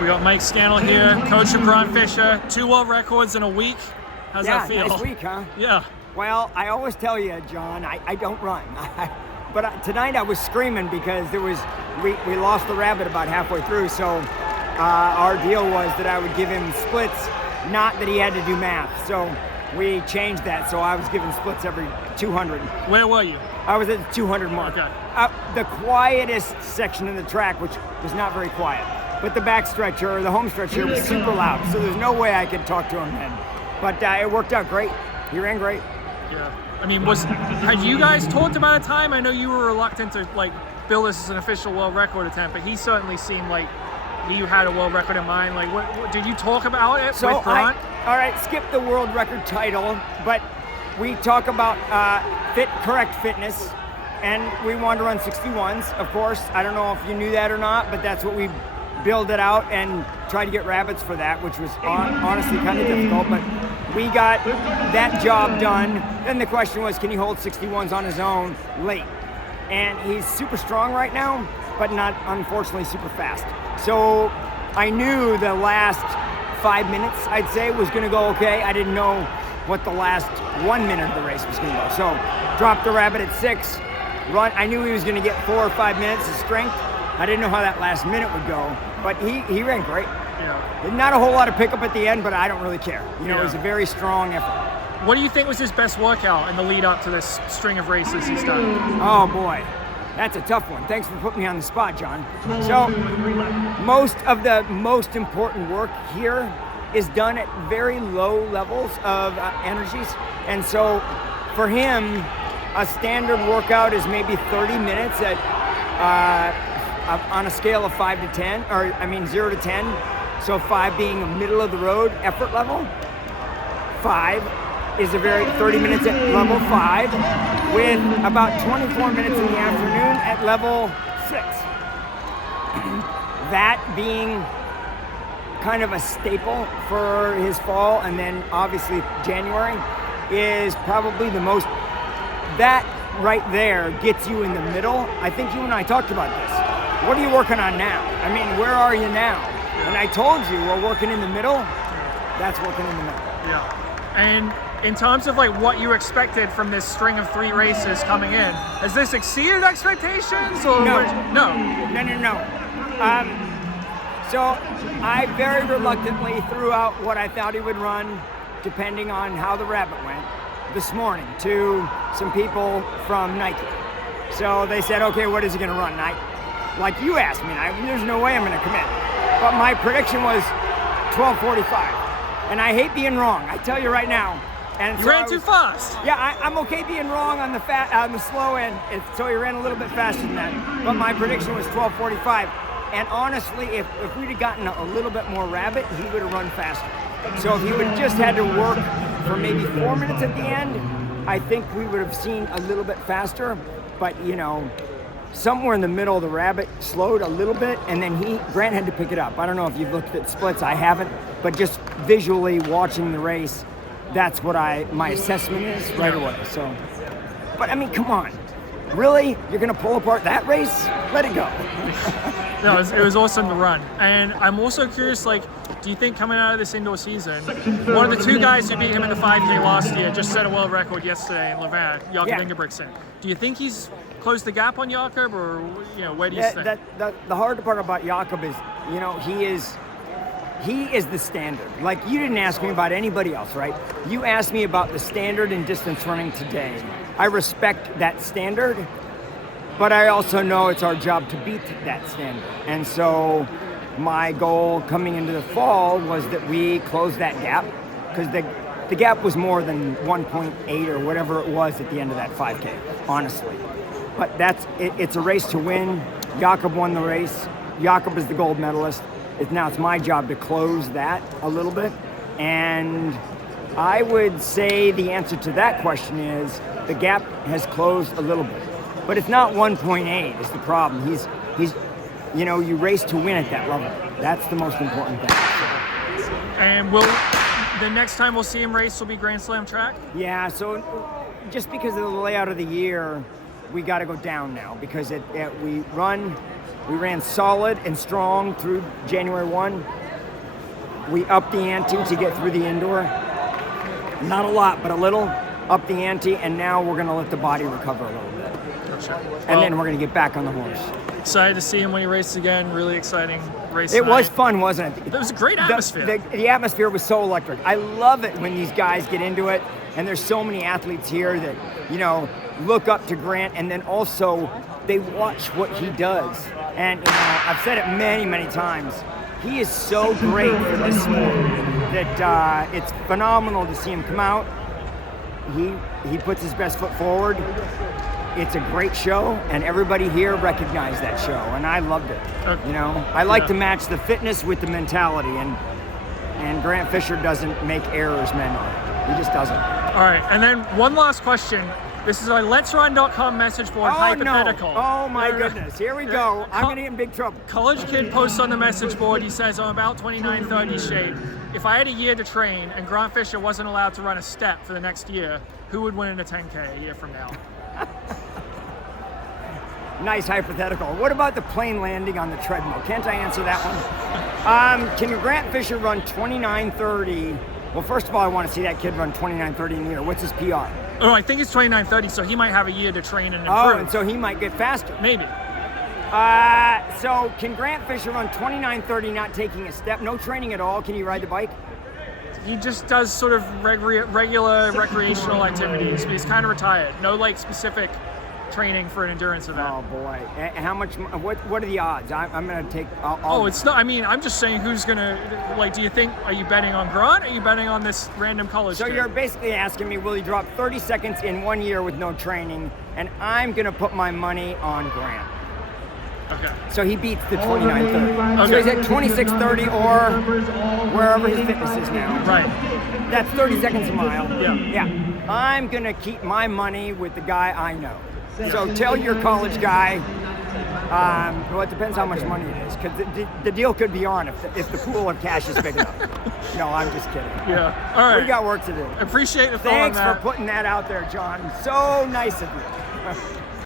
We got Mike Scannell here, coach of Grant Fisher, 2 world records in a week. How's that feel? Nice week, huh? Yeah. Well, I always tell you, John, I don't run. But tonight I was screaming because we lost the rabbit about halfway through, so our deal was that I would give him splits, not that he had to do math. So we changed that, so I was giving splits every 200. Where were you? I was at the 200 mark. Okay. The quietest section of the track, which was not very quiet. But the back stretch or the home stretch here was super loud, so there's no way I could talk to him then. But it worked out great. He ran great. Yeah. I mean, had you guys talked about a time? I know you were reluctant to bill this as an official world record attempt, but he certainly seemed like you had a world record in mind. Like, what did you talk about it with Grant? All right, skip the world record title, but we talk about correct fitness, and we wanted to run 61s, of course. I don't know if you knew that or not, but that's what we build it out and try to get rabbits for that, which was honestly kind of difficult, but we got that job done. Then the question was, can he hold 61s on his own late? And he's super strong right now, but not, unfortunately, super fast. So I knew the last 5 minutes, I'd say, was gonna go okay. I didn't know what the last 1 minute of the race was gonna go. So dropped the rabbit at 6, run. I knew he was gonna get 4 or 5 minutes of strength. I didn't know how that last minute would go, but he ran great. Yeah. Not a whole lot of pickup at the end, but I don't really care. It was a very strong effort. What do you think was his best workout in the lead up to this string of races he's done? Oh boy, that's a tough one. Thanks for putting me on the spot, John. So most of the most important work here is done at very low levels of energies. And so for him, a standard workout is maybe 30 minutes on a scale of 5 to 10, 0 to 10. So 5 being a middle of the road effort level. 5 is 30 minutes at level 5 with about 24 minutes in the afternoon at level 6. That being kind of a staple for his fall, and then obviously January is probably the most, that right there gets you in the middle. I think you and I talked about this. What are you working on now? I mean, where are you now? And I told you we're working in the middle. That's working in the middle. Yeah. And in terms of what you expected from this string of 3 races coming in, has this exceeded expectations? Or No. No. So I very reluctantly threw out what I thought he would run, depending on how the rabbit went, this morning to some people from Nike. So they said, okay, what is he going to run? And like you asked me, there's no way I'm going to commit. But my prediction was 12:45. And I hate being wrong. I tell you right now. And you ran too fast. Yeah, I'm okay being wrong on the slow end. So he ran a little bit faster than that. But my prediction was 12:45. And honestly, if we'd have gotten a little bit more rabbit, he would have run faster. So if he would have just had to work for maybe 4 minutes at the end, I think we would have seen a little bit faster. But somewhere in the middle, the rabbit slowed a little bit, and then Grant had to pick it up. I don't know if you've looked at splits. I haven't, but just visually watching the race, that's what my assessment is right away. So, but I mean, come on. Really? You're going to pull apart that race? Let it go. No, it was awesome to run. And I'm also curious, do you think coming out of this indoor season, one of the 2 guys who beat him in the 5K last year just set a world record yesterday in Laverne, Jakob Ingebrigtsen. Do you think he's closed the gap on Jakob, or where do you think? The hard part about Jakob is, he is the standard. Like, you didn't ask me about anybody else, right? You asked me about the standard in distance running today. I respect that standard, but I also know it's our job to beat that standard. And so my goal coming into the fall was that we close that gap, because the gap was more than 1.8 or whatever it was at the end of that 5K, honestly. But it's a race to win. Jakob won the race. Jakob is the gold medalist. Now it's my job to close that a little bit. And I would say the answer to that question is the gap has closed a little bit. But it's not 1.8 is the problem. He's you race to win at that level. That's the most important thing. And the next time we'll see him race will be Grand Slam track? Yeah, so just because of the layout of the year, we got to go down now, because we run We ran solid and strong through January 1. We upped the ante to get through the indoor. Not a lot, but a little. Up the ante, and now we're going to let the body recover a little bit. And then we're going to get back on the horse. Excited to see him when he races again. Really exciting race. It was fun, wasn't it? It was a great atmosphere. The atmosphere was so electric. I love it when these guys get into it, and there's so many athletes here that, you know, look up to Grant, and then also they watch what he does. And, you know, I've said it many, many times. He is so great for this sport that it's phenomenal to see him come out. He puts his best foot forward. It's a great show, and everybody here recognized that show, and I loved it. You know, I like to match the fitness with the mentality, and Grant Fisher doesn't make errors mentally. He just doesn't. All right, and then one last question. This is a Let'sRun.com message board, Hypothetical. No. Oh my goodness, here we go. I'm gonna get in big trouble. College kid posts on the message board, he says, I'm about 29-30 shape. If I had a year to train and Grant Fisher wasn't allowed to run a step for the next year, who would win in a 10K a year from now? Nice hypothetical. What about the plane landing on the treadmill? Can't I answer that one? Can Grant Fisher run 29:30? Well, first of all, I want to see that kid run 29:30 in a year. What's his PR? Oh, I think it's 29:30, so he might have a year to train and improve. Oh, and so he might get faster. Maybe. So can Grant Fisher run 29:30 not taking a step? No training at all? Can he ride the bike? He just does sort of regular recreational activities, but he's kind of retired. No, like, specific training for an endurance event. Oh boy, how much? What are the odds? I'm gonna take. It's not. I mean, I'm just saying, who's gonna like? Do you think? Are you betting on Grant? Or are you betting on this random college? So kid? You're basically asking me, will he drop 30 seconds in 1 year with no training? And I'm gonna put my money on Grant. Okay. So he beats the 29:30. Okay. So he's at 26:30 or wherever his fitness is now. Right. That's 30 seconds a mile. Yeah. Yeah. I'm gonna keep my money with the guy I know. So tell your college guy, well, it depends how much money it is, because the deal could be on if the pool of cash is big enough. No, I'm just kidding. Yeah. All right. We got work to do. Appreciate the thought. Thanks for putting that out there, John. So nice of you.